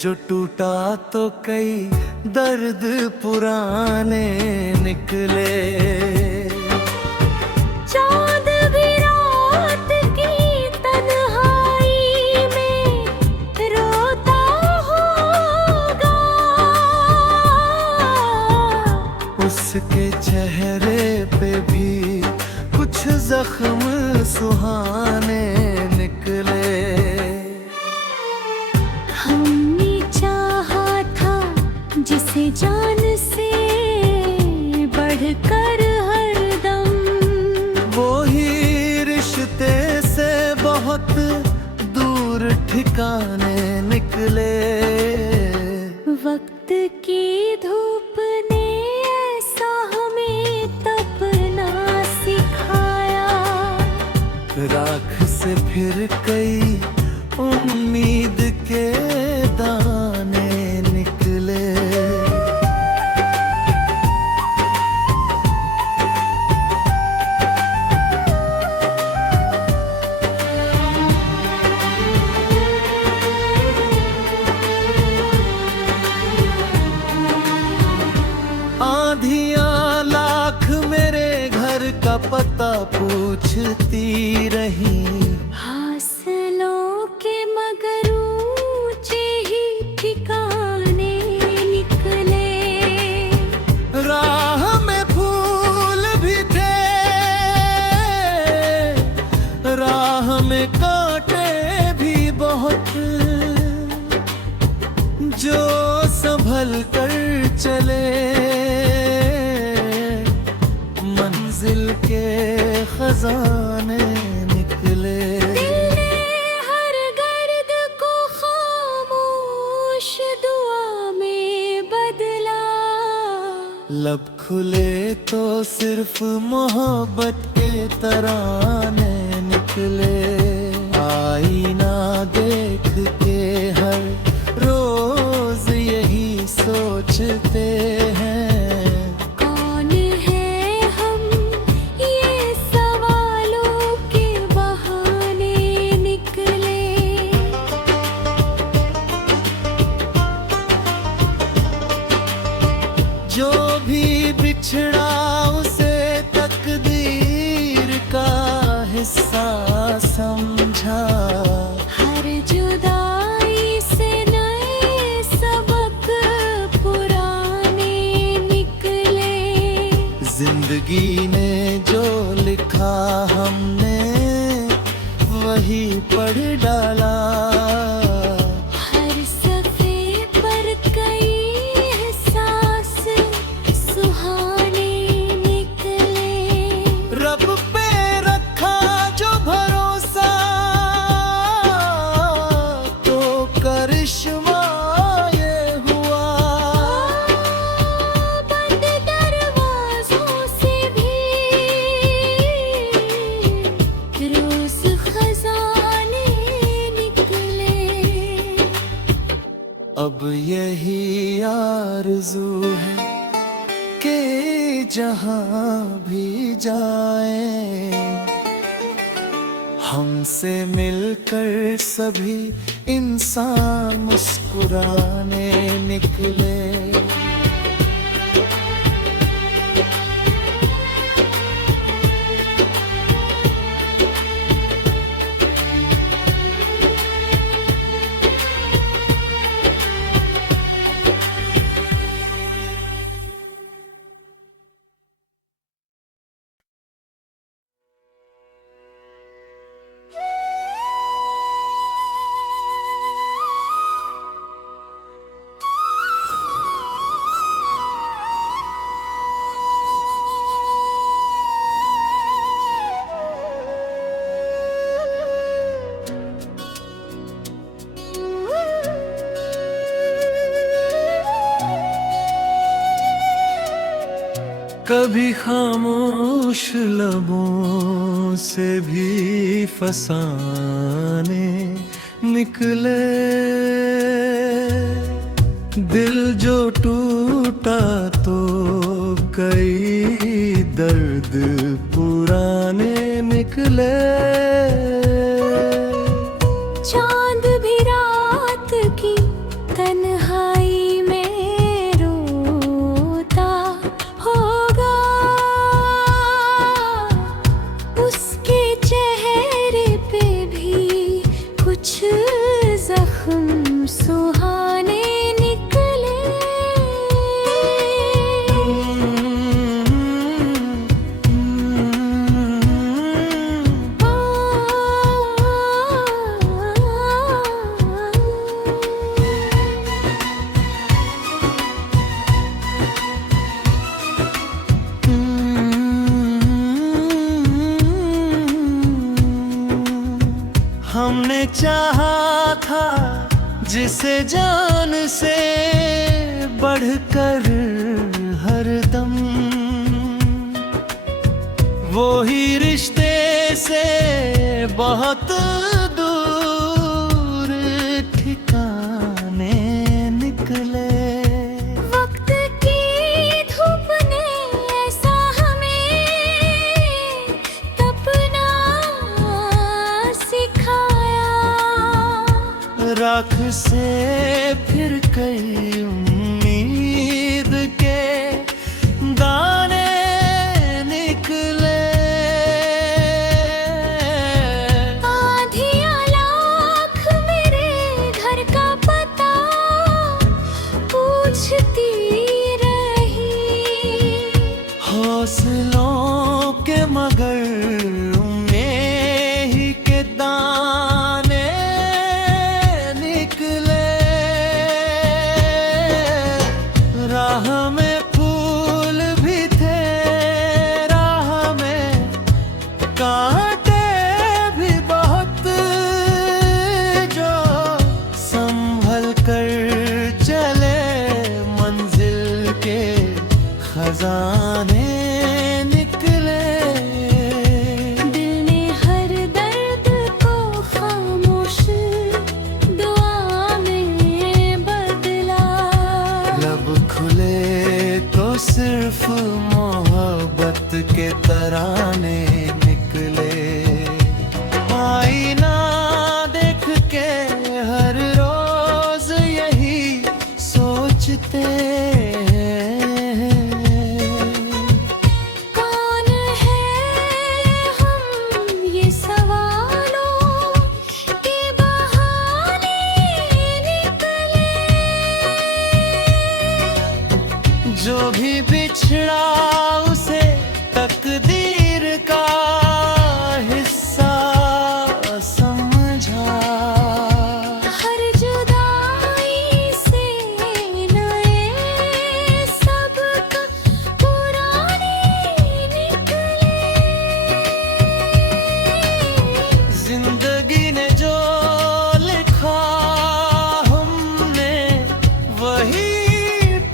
जो टूटा तो कई दर्द पुराने निकले। चांद भी रात की तन्हाई में रोता होगा, उसके चेहरे पे भी कुछ जख्म सुहाने निकले। हमने चाहा था जिसे जान से बढ़कर हरदम, वो ही रिश्ते से बहुत दूर ठिकाने निकले। वक्त की धूप ने ऐसा हमें तपना सिखाया, राख से फिर कई उम्मीद के दाने निकले। आंधियां लाख मेरे घर का पता पूछती रही, हासिलों के मगर ऊंचे ही ठिकाने निकले। राह में फूल भी थे, राह में कांटे भी बहुत, जो संभल कर चले मंजिल के खजाने निकले। दिल ने हर गर्द को खामोश दुआ में बदला, लब खुले तो सिर्फ मोहब्बत के तराने निकले। आईना देख के हर रोज यही सोचते हैं, कौन है हम, ये सवालों के बहाने निकले। जो भी बिछड़ा उसे तकदीर का हिस्सा समझा। हर जुदाई से नए सबक पुराने निकले। जिंदगी ने जो लिखा हमने वही पढ़ डाला। हर सफ़े पर कई एहसास सुहाने निकले। रब पे रखा जो भरोसा तो करिश्मा ये हुआ। बंद दरवाजों से भी रोज खजाने निकले। अब यही आरज़ू है कि जहाँ भी जाए हमसे मिलकर सभी इंसान मुस्कुराने निकले। कभी खामोश लबों से भी फसाने निकले। दिल जो टूटा तो कई दर्द पुराने निकले। चांद भी रात की तन्हाई चाहा था जिसे जान से बढ़कर हरदम, वो ही रिश्ते से बहुत दूर ठिकाने निकले। वक्त की धूप ने ऐसा हमें तपना सिखाया, राख से फिर कई उम्मीद के दाने निकले। आधियाँ लाख मेरे घर का पता पूछती रही, हौसलों के मगर में ही के दाने निकले। राह में फूल भी थे, राह में कांटे भी बहुत, जो संभल कर चले मंजिल के खजाने निकले। दिल ने हर दर्द को खामोश दुआ में बदला। लब खुले तो सिर्फ मोहब्बत के तराने निकले। आईना देख के हर रोज यही सोचते हैं, कौन है हम ये सवालों के बहाने निकले। जो भी बिछड़ा उसे तकदीर का हिस्सा समझा। हर जुदाई से नए सबक पुराने निकले। जिंदगी ने जो लिखा हमने वही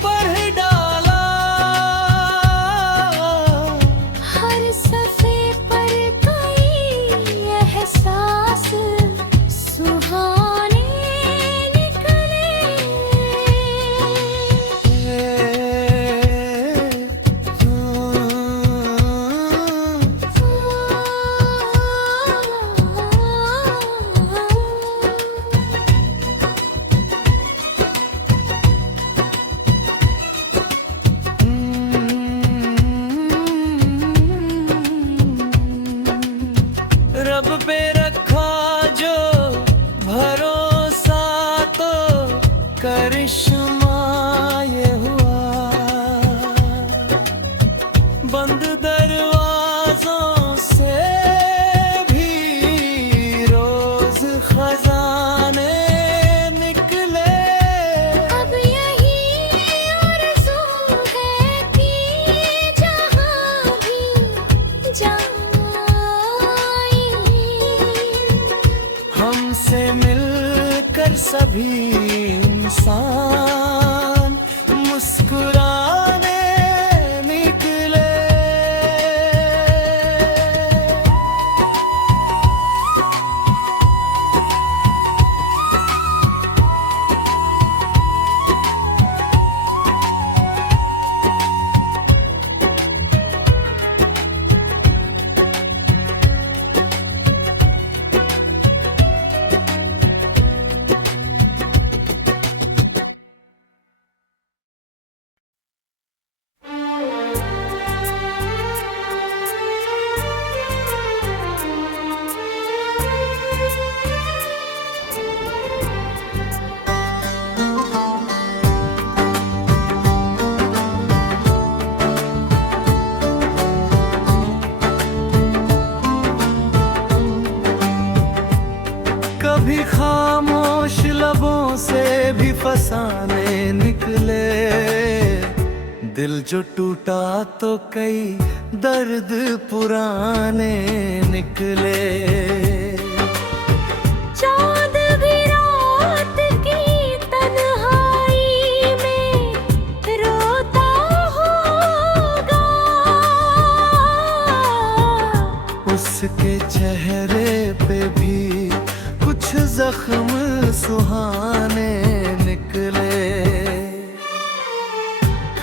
पढ़ डाला। हर सफ़े पर कई एहसास सुहाने रब पे रखा जो भरोसा तो करिश्मा ये हुआ। बंद दरवाजों से भी रोज खजाने निकले। अब यही आरज़ू है कि जहाँ भी जाएं हमसे मिलकर सभी इंसान मुस्कुराने निकले। कभी खामोश लबों से भी फसाने निकले। दिल जो टूटा तो कई दर्द पुराने निकले। जान ठिकाने निकले।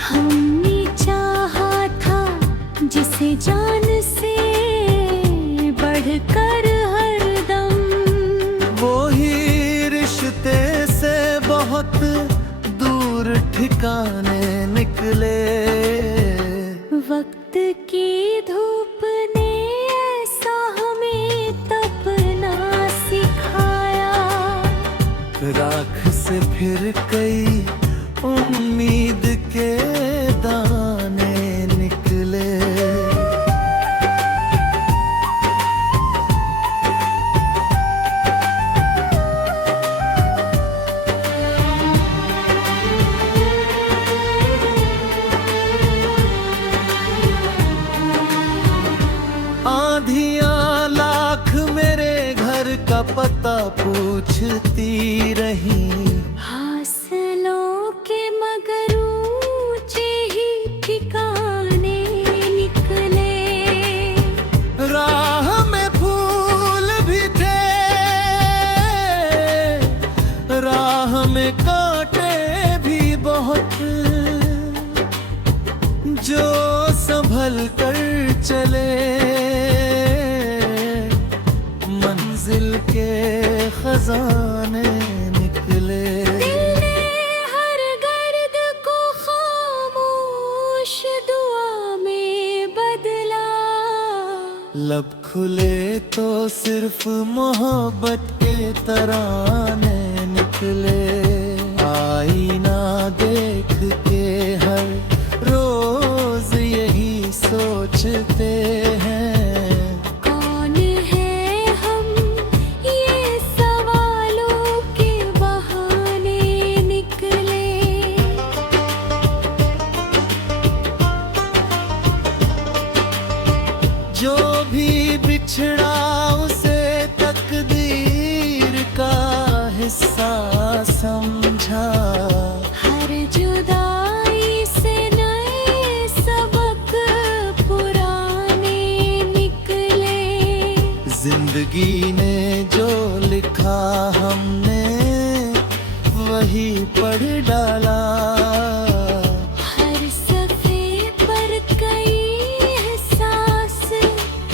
हमने चाहा था जिसे जान से बढ़कर हरदम, वो ही रिश्ते से बहुत दूर ठिकाने निकले। वक्त की धूप ने ऐसा हमें तपना सिखाया, राख से फिर कई उम्मीद के दाने निकले। आंधियां लाख मेरे घर का पता पूछती रही। हासिलों के मगर ऊंचे ही ठिकाने निकले। राह में फूल भी थे, राह में कांटे भी बहुत, जो संभल कर चले मंजिल के खजाने निकले। दिल ने हर गर्द को खामोश दुआ में बदला, लब खुले तो सिर्फ मोहब्बत के तराने निकले। आईना देख के हर रोज यही सोचते हैं, कौन है हम, ये सवालों के बहाने निकले। जो भी बिछड़ा उसे तकदीर का हिस्सा समझा। हर जुदाई से नए सबक पुराने निकले। जिंदगी ने जो लिखा हमने वही पढ़ डाला। हर सफ़े पर कई एहसास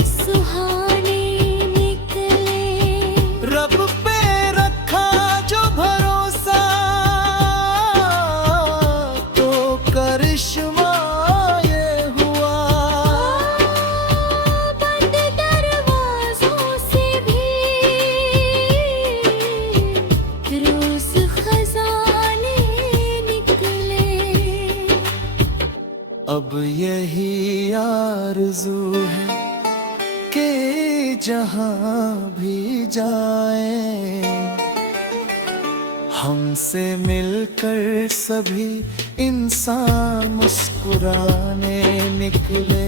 सुहाने निकले। रब पे रखा जो भरोसा तो करिश्मा ये हुआ। बंद दरवाजों से भी रोज खजाने निकले। अब यही आरज़ू है कि जहाँ भी जाएं हमसे मिलकर सभी इंसान मुस्कुराने निकले।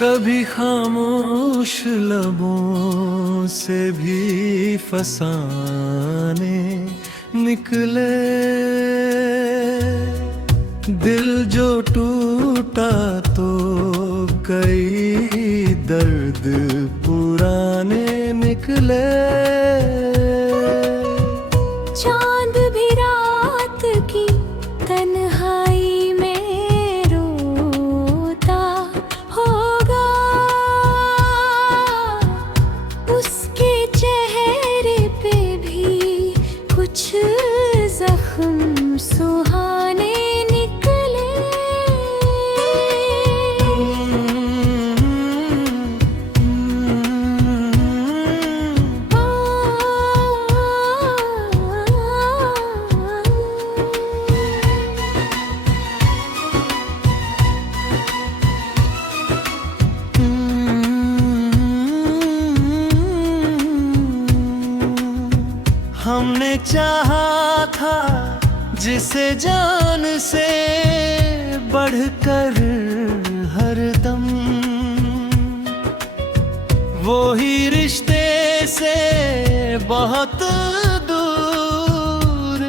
कभी खामोश लबों से भी फसाने निकले। दिल जो टूटा तो कई दर्द पुराने निकले। चांद भी रात की तन्हाई में रोता होगा, उसके चेहरे पे भी कुछ जख्म सुहाने निकले। हमने चाहा था जिसे जान से बढ़कर हरदम, वो ही रिश्ते से बहुत दूर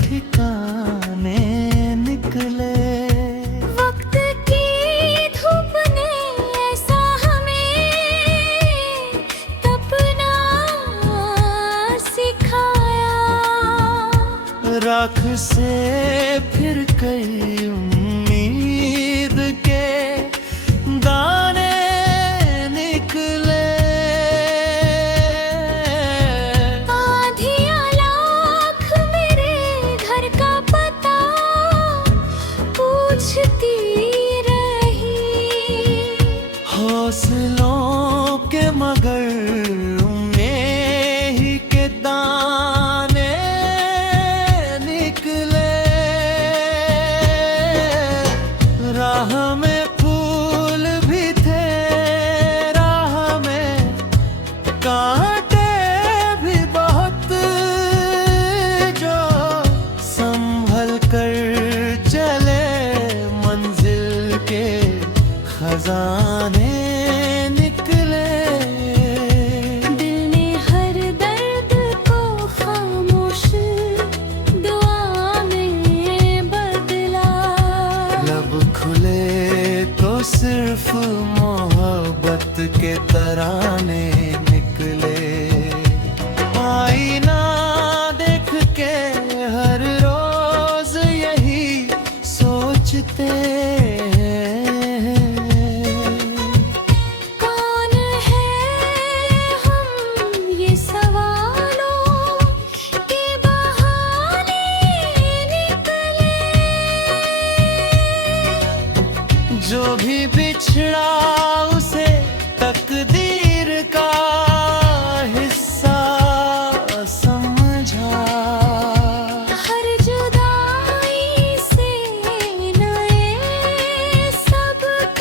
ठिकाने निकले। वक्त की धूप ने ऐसा हमें तपना सिखाया, राख से फिर कई उम्मीद के दाने निकले। आधियाँ लाख मेरे घर का पता पूछती रही, हौसलों के मगर में ही के दाने निकले। राह में फूल भी थे, राह में कांटे भी बहुत, जो संभल कर चले मंजिल के खजाने निकले। दिल ने हर दर्द को खामोश दुआ में बदला, लब खुले तो सिर्फ मोहब्बत के तराने निकले। आईना देख के हर रोज यही सोचते हैं, कौन है हम ये सवालों के बहाने निकले। जो भी बिछड़ा उसे तकदीर का हिस्सा समझा। हर जुदाई से नए सबक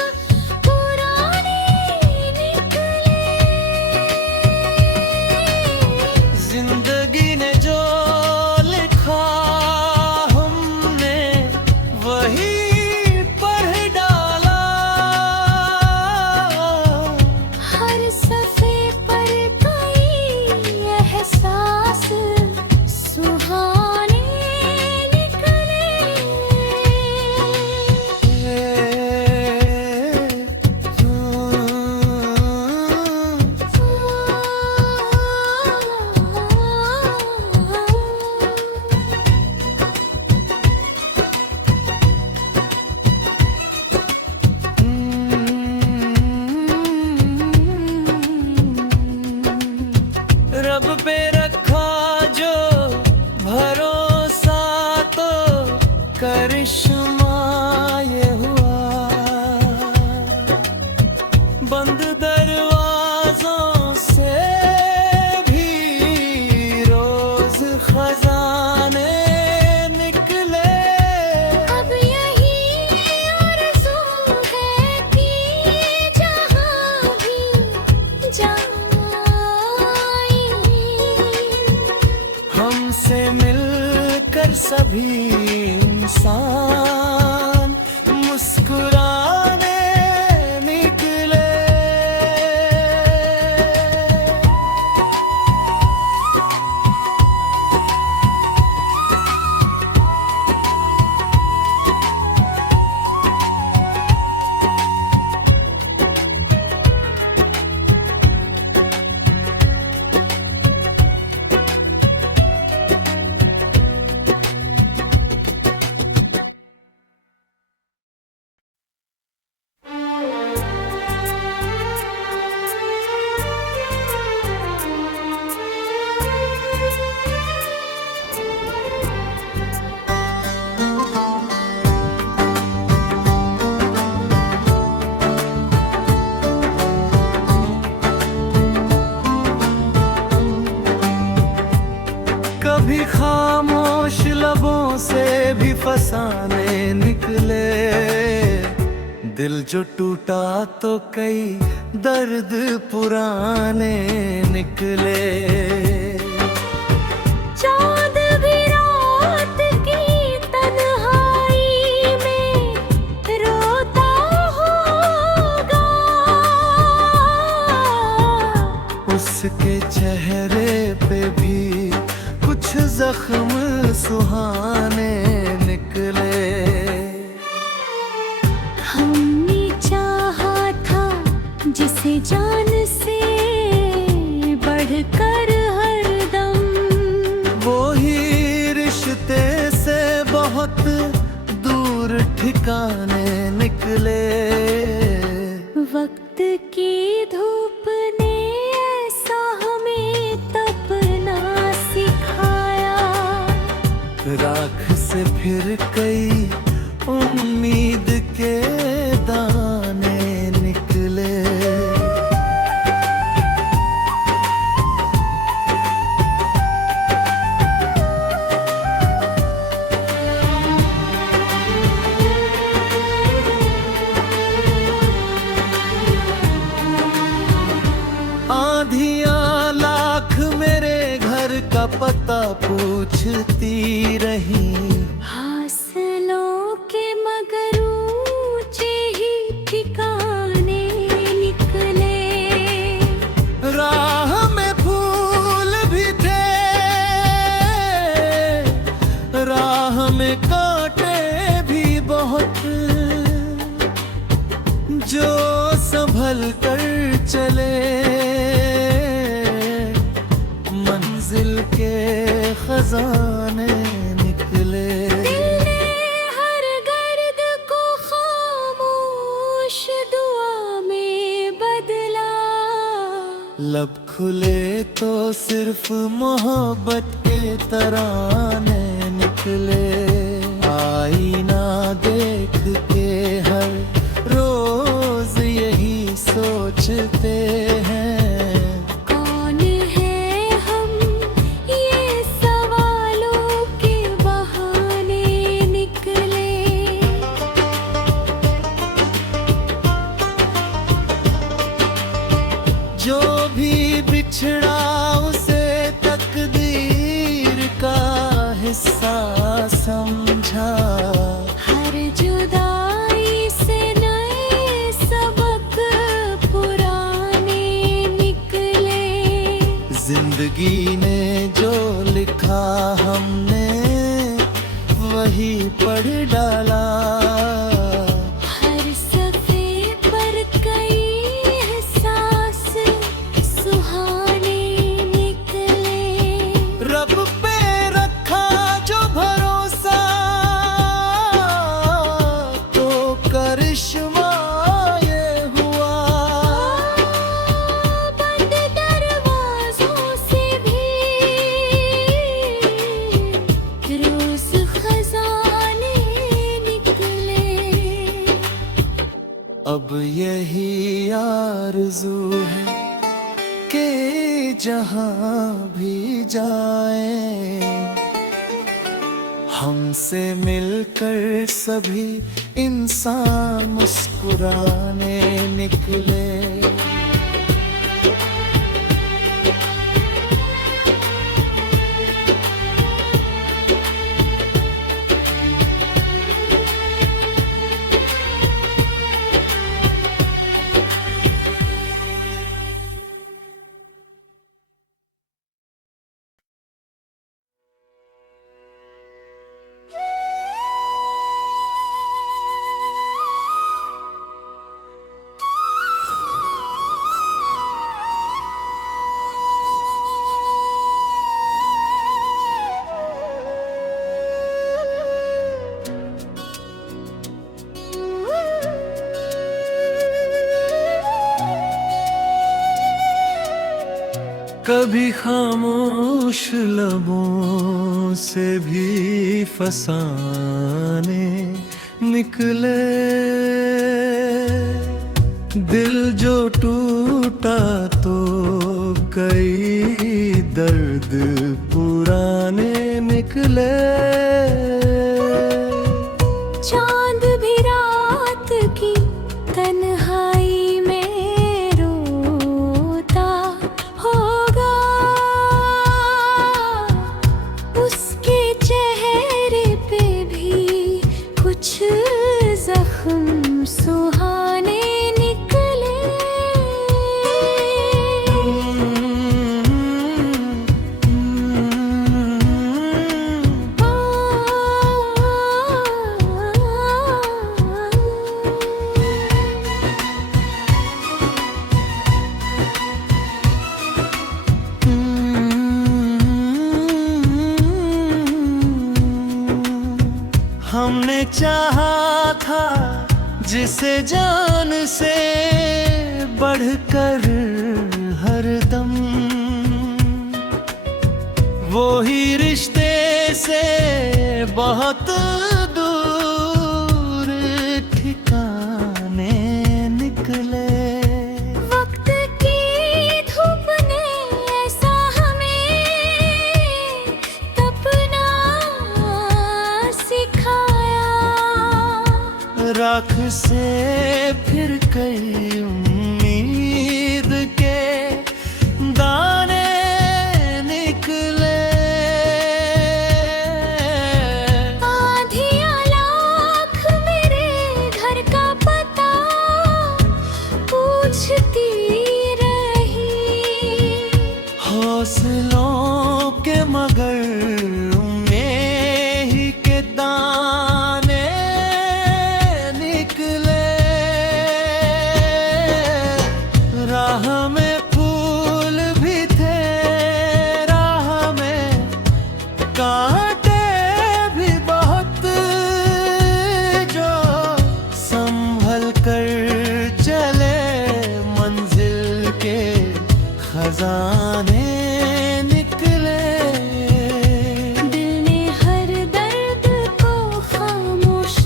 पुराने निकले। जिंदगी ने जो लिखा हमने वही पढ़ डाला। हर सफ़े पर कई एहसास सुहाने रब पे रखा जो भरोसा तो करिश्मा ये हुआ। बंद दरवाजों से भी रोज खजाने निकले। अब यही आरज़ू है कि जहाँ भी जाएं हमसे मिलकर सभी इंसान मुस्कुराने निकले। कभी खामोश लबों से भी फसाने निकले। दिल जो टूटा तो कई दर्द पुराने निकले। जख्म सुहाने निकले। हमने चाहा था जिसे जान से बढ़कर हरदम, वो ही रिश्ते से बहुत दूर ठिकाने निकले। वक्त की धूप ने ऐसा हमें तपना सिखाया, राख से फिर कई उम्मीद के दाने निकले। आंधियां लाख मेरे घर का पता पूछती रही, हासिलों के मगर ऊंचे ही ठिकाने निकले। राह में फूल भी थे, राह में कांटे भी बहुत, जो संभल कर चले मंजिल के खजाने निकले। दिल ने हर गर्द को खामोश दुआ में बदला, लब खुले तो सिर्फ मोहब्बत के तराने निकले। आईना देख के हर रोज यही सोचते हैं, कौन है हम, ये सवालों के बहाने निकले। जो भी बिछड़ा उसे तकदीर का हिस्सा समझा। हर जुदाई से नए सबक पुराने निकले। जिंदगी ने जो लिखा हमने वही पढ़ डाला। हर सफ़े पर कई एहसास सुहाने निकले। रब पे रखा जो भरोसा तो करिश्मा ये हुआ। बंद दरवाजों से भी रोज खजाने निकले। अब यही आरज़ू है कि जहाँ भी जाए हमसे मिलकर सभी इंसान मुस्कुराने निकले। कभी खामोश लबों से भी फसाने निकले। दिल जो टूटा तो कई दर्द पुराने निकले। चांद भी रात की तन्हाई में रोता होगा, उसके चेहरे पे भी कुछ जख्म सुहाने निकले। हमने चाहा था जिसे जान से बढ़कर हरदम, वो ही रिश्ते से बहुत दूर ठिकाने निकले। वक्त की धूप ने ऐसा हमें तपना सिखाया, राख से फिर कई उम्मीद के दाने निकले। आधियाँ लाख मेरे घर का पता पूछती रही, हौसलों के मगर में ही के दाने निकले। राह में फूल भी थे, राह में कांटे भी बहुत, जो संभल कर चले मंजिल के खजाने निकले। दिल ने हर दर्द को खामोश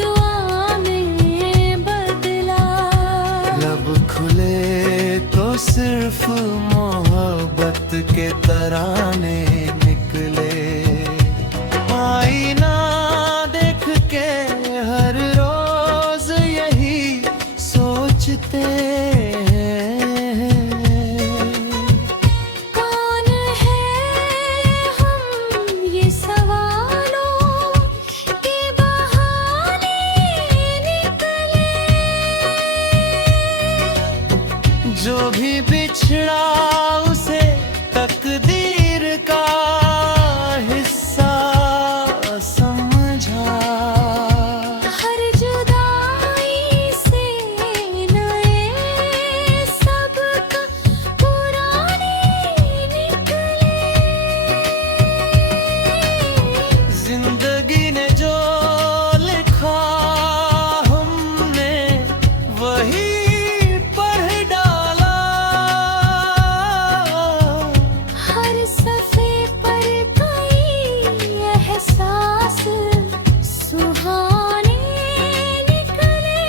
दुआ में बदला। लब खुले तो सिर्फ मोहब्बत के तराने निकले। आईना देख के हर रोज यही सोचते हैं, कौन है हम ये सवालों के बहाने निकले। जो भी बिछड़ा उसे तकदीर का हिस्सा समझा। हर जुदाई से नए सबक पुराने निकले। जिंदगी ने जो लिखा हमने वही पढ़ डाला। हर सफ़े पर कई एहसास सुहाने निकले।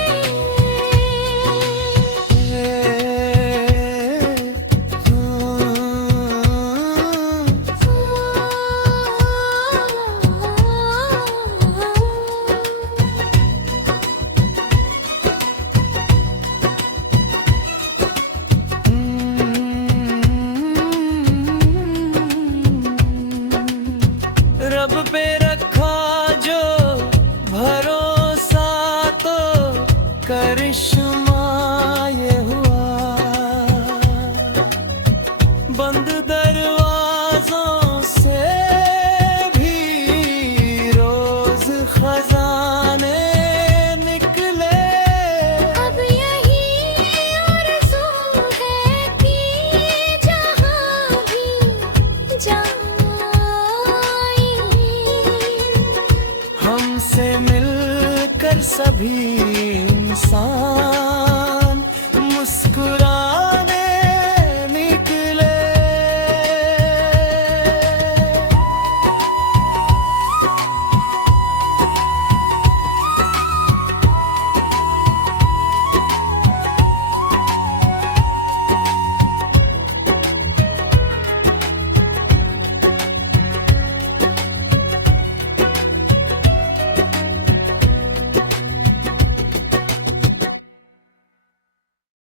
रब पे रखा जो भरोसा तो करिश्मा ये हुआ। बंद दरवाजों से भी रोज खजाने निकले। अब यही आरज़ू है कि जहाँ भी जाएं हमसे मिलकर सभी इंसान